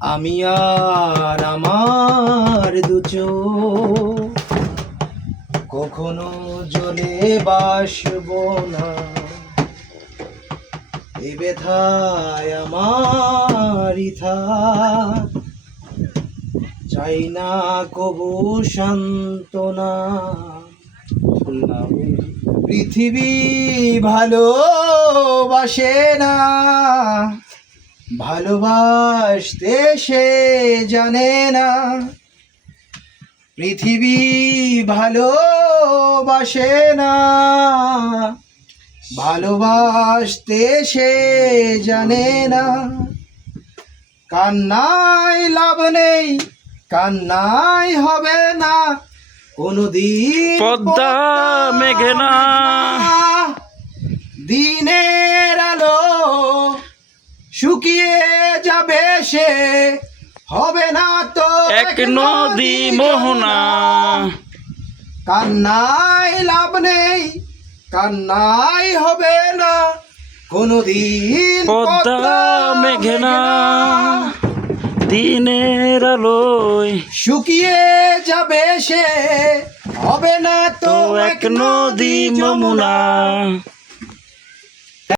আমি আর আমার দু চোখ কখনো জ্বলে বাসবো না। এ ব্যথায় আমার থাক, চাই না কবু সান্ত্বনা। পৃথিবী ভালোবাসে না, ভালোবাসতে সে জানে না। পৃথিবী ভালোবাসে না, ভালোবাসতে সে জানে না। কান্নায় লাভ নেই, কান্নায় হবে না কোনদিন পদ্মা মেঘনা। দিনের আলো শুকিয়ে যাবে, সে হবে না তো এক নদী মোহনা। কান্নায় লাভ নেই, কান্নায় হবে না কোনদিন পদ্মা মেঘনা। দিনের আলোয় শুকিয়ে যাবে, সে হবে না তো এক নদী যমুনা।